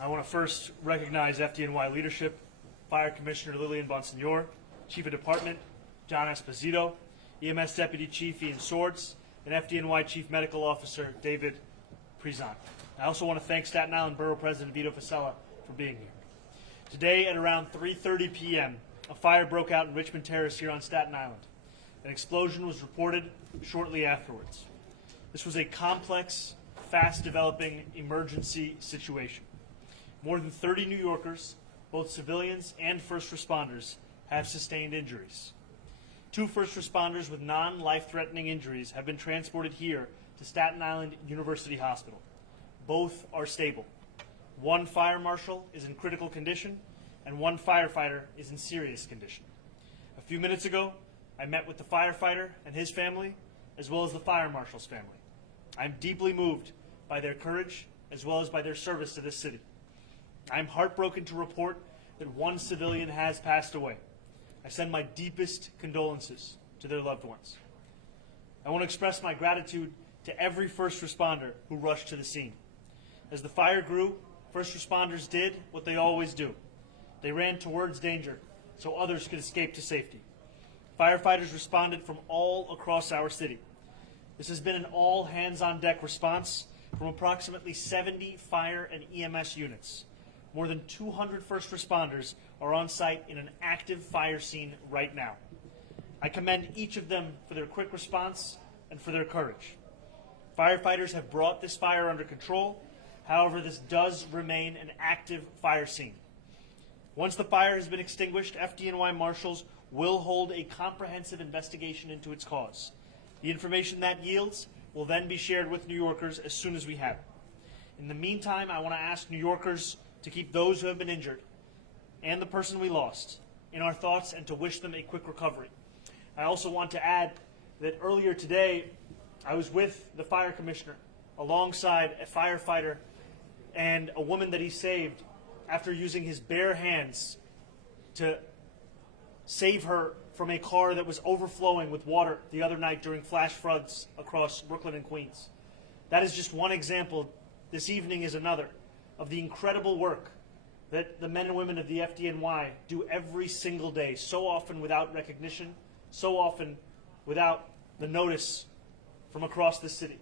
I want to first recognize FDNY leadership, Fire Commissioner Lillian Bonsignor, Chief of Department John Esposito, EMS Deputy Chief Ian Swords, and FDNY Chief Medical Officer David Prezant. I also want to thank Staten Island Borough President Vito Fasella for being here. Today at around 3:30 p.m., a fire broke out in Richmond Terrace here on Staten Island. An explosion was reported shortly afterwards. This was a complex, fast-developing emergency situation. More than 30 New Yorkers, both civilians and first responders, have sustained injuries. 2 first responders with non-life-threatening injuries have been transported here to Staten Island University Hospital. Both are stable. 1 fire marshal is in critical condition, and 1 firefighter is in serious condition. A few minutes ago, I met with the firefighter and his family, as well as the fire marshal's family. I'm deeply moved by their courage, as well as by their service to this city. I'm heartbroken to report that 1 civilian has passed away. I send my deepest condolences to their loved ones. I want to express my gratitude to every first responder who rushed to the scene. As the fire grew, first responders did what they always do. They ran towards danger so others could escape to safety. Firefighters responded from all across our city. This has been an all-hands-on-deck response from approximately 70 fire and EMS units. More than 200 first responders are on site in an active fire scene right now. I commend each of them for their quick response and for their courage. Firefighters have brought this fire under control. However, this does remain an active fire scene. Once the fire has been extinguished, FDNY marshals will hold a comprehensive investigation into its cause. The information that yields will then be shared with New Yorkers as soon as we have it. In the meantime, I want to ask New Yorkers to keep those who have been injured and the person we lost in our thoughts and to wish them a quick recovery. I also want to add that earlier today, I was with the fire commissioner alongside a firefighter and a woman that he saved after using his bare hands to save her from a car that was overflowing with water the other night during flash floods across Brooklyn and Queens. That is just one example. This evening is another of the incredible work that the men and women of the FDNY do every single day, so often without recognition, so often without the notice from across the city.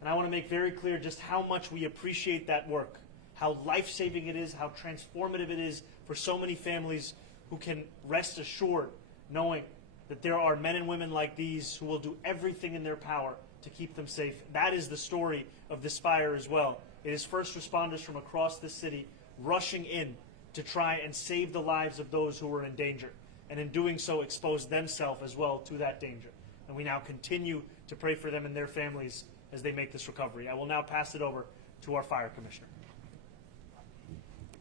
And I want to make very clear just how much we appreciate that work, how life-saving it is, how transformative it is for so many families who can rest assured knowing that there are men and women like these who will do everything in their power to keep them safe. That is the story of this fire as well. It is first responders from across the city rushing in to try and save the lives of those who were in danger, and in doing so expose themselves as well to that danger. And we now continue to pray for them and their families as they make this recovery. I will now pass it over to our fire commissioner.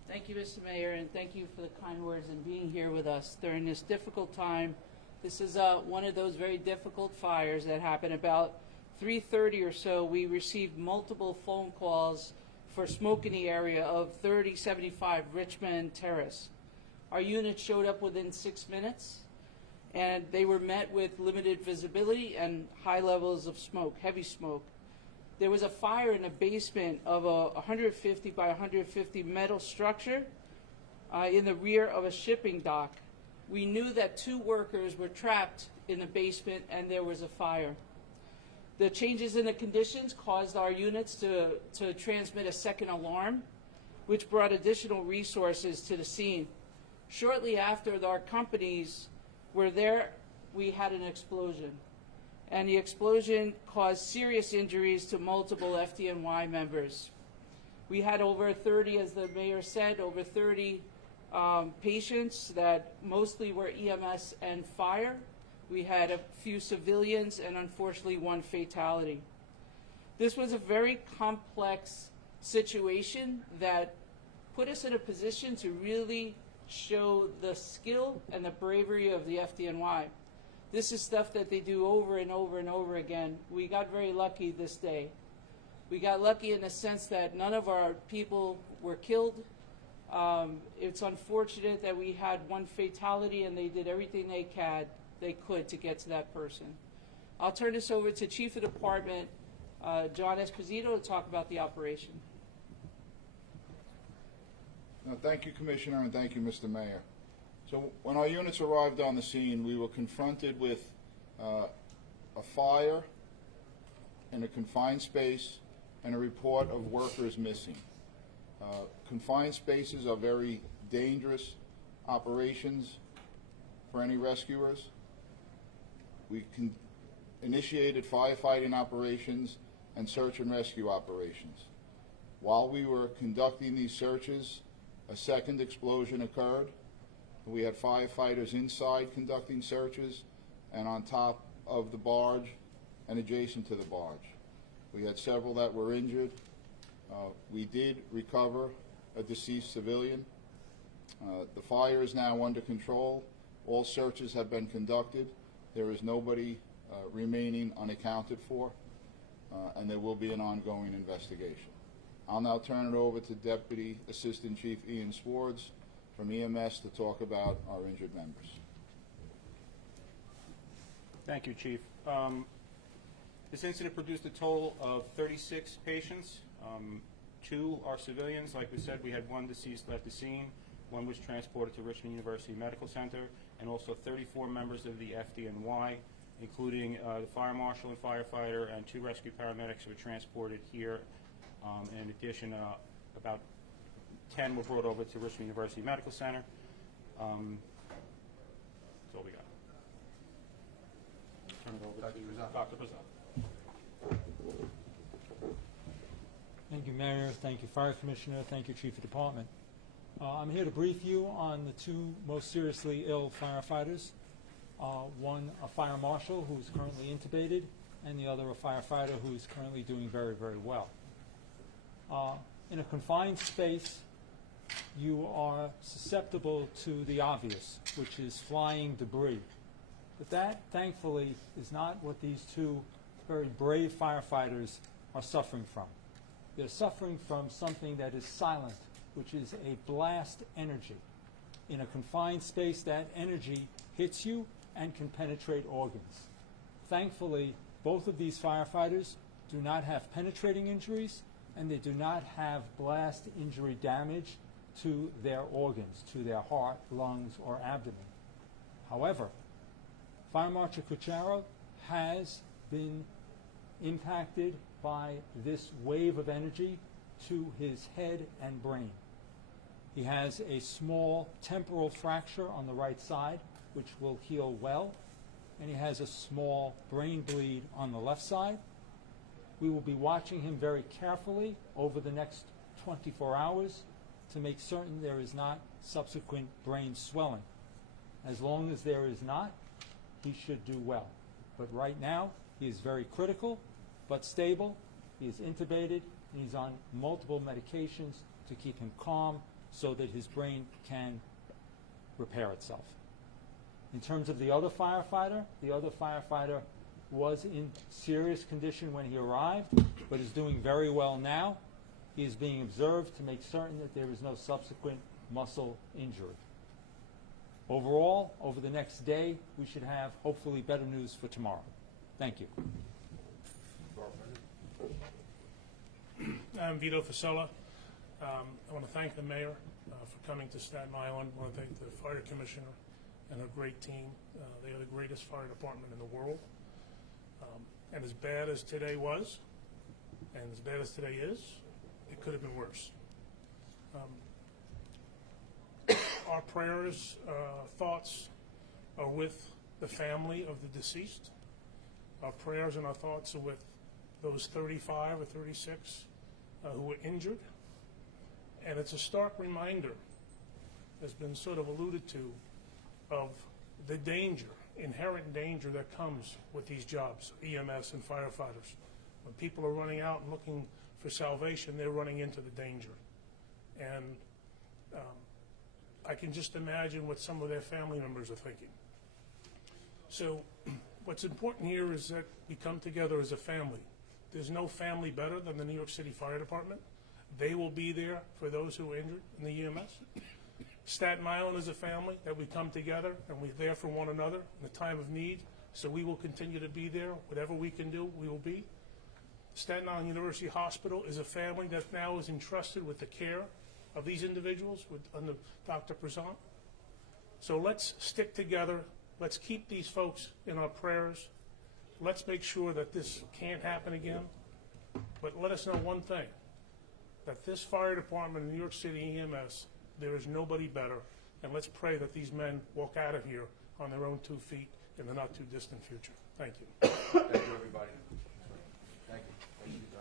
Thank you, Mr. Mayor, and thank you for the kind words and being here with us during this difficult time. This is one of those very difficult fires that happened about 3:30 or so. We received multiple phone calls for smoke in the area of 3075 Richmond Terrace. Our unit showed up within 6 minutes, and they were met with limited visibility and high levels of smoke, heavy smoke. There was a fire in the basement of a 150 by 150 metal structure in the rear of a shipping dock. We knew that 2 workers were trapped in the basement and there was a fire. The changes in the conditions caused our units to transmit a second alarm, which brought additional resources to the scene. Shortly after our companies were there, we had an explosion. And the explosion caused serious injuries to multiple FDNY members. We had over 30, as the mayor said, over 30 patients that mostly were EMS and fire. We had a few civilians and unfortunately 1 fatality. This was a very complex situation that put us in a position to really show the skill and the bravery of the FDNY. This is stuff that they do over and over and over again. We got very lucky this day. We got lucky in the sense that none of our people were killed. It's unfortunate that we had 1 fatality, and they did everything they could to get to that person. I'll turn this over to Chief of Department John Esposito to talk about the operation. Thank you, Commissioner, and thank you, Mr. Mayor. So when our units arrived on the scene, we were confronted with a fire in a confined space and a report of workers missing. Confined spaces are very dangerous operations for any rescuers. We initiated firefighting operations and search and rescue operations. While we were conducting these searches, a second explosion occurred. We had firefighters inside conducting searches and on top of the barge and adjacent to the barge. We had several that were injured. We did recover a deceased civilian. The fire is now under control. All searches have been conducted. There is nobody remaining unaccounted for, and there will be an ongoing investigation. I'll now turn it over to Deputy Assistant Chief Ian Swartz from EMS to talk about our injured members. Thank you, Chief. This incident produced a total of 36 patients. 2 are civilians. Like we said, we had 1 deceased at the scene. 1 was transported to Richmond University Medical Center, and also 34 members of the FDNY, including the fire marshal and firefighter, and 2 rescue paramedics were transported here. In addition, about 10 were brought over to Richmond University Medical Center. That's all we got. Turn it over to Dr. Brazel. Thank you, Mayor. Thank you, Fire Commissioner. Thank you, Chief of Department. I'm here to brief you on the 2 most seriously ill firefighters. One, a fire marshal who's currently intubated, and the other, a firefighter who's currently doing very, very well. In a confined space, you are susceptible to the obvious, which is flying debris. But that, thankfully, is not what these 2 very brave firefighters are suffering from. They're suffering from something that is silent, which is a blast energy. In a confined space, that energy hits you and can penetrate organs. Thankfully, both of these firefighters do not have penetrating injuries, and they do not have blast injury damage to their organs, to their heart, lungs, or abdomen. However, Fire Marshal Cucharo has been impacted by this wave of energy to his head and brain. He has a small temporal fracture on the right side, which will heal well, and he has a small brain bleed on the left side. We will be watching him very carefully over the next 24 hours to make certain there is not subsequent brain swelling. As long as there is not, he should do well. But right now, he is very critical, but stable. He is intubated, and he's on multiple medications to keep him calm so that his brain can repair itself. In terms of the other firefighter was in serious condition when he arrived, but is doing very well now. He is being observed to make certain that there is no subsequent muscle injury. Overall, over the next day, we should have hopefully better news for tomorrow. Thank you. I'm Vito Fasella. I want to thank the mayor for coming to Staten Island. I want to thank the fire commissioner and her great team. They are the greatest fire department in the world. And as bad as today was, and as bad as today is, it could have been worse. Our prayers, thoughts are with the family of the deceased. Our prayers and our thoughts are with those 35 or 36 who were injured. And it's a stark reminder, has been sort of alluded to, of the danger, inherent danger that comes with these jobs, EMS and firefighters. When people are running out and looking for salvation, they're running into the danger. And I can just imagine what some of their family members are thinking. So what's important here is that we come together as a family. There's no family better than the New York City Fire Department. They will be there for those who are injured in the EMS. Staten Island is a family that we come together and we're there for one another in a time of need. So we will continue to be there. Whatever we can do, we will be. Staten Island University Hospital is a family that now is entrusted with the care of these individuals under Dr. Prezant. So let's stick together. Let's keep these folks in our prayers. Let's make sure that this can't happen again. But let us know one thing, that this fire department in New York City EMS, there is nobody better. And let's pray that these men walk out of here on their own 2 feet in the not too distant future. Thank you. Thank you, everybody. Thank you. Thank you, sir.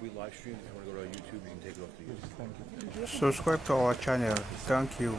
We live stream. If you want to go to our YouTube, you can take it off the YouTube. Subscribe to our channel. Thank you.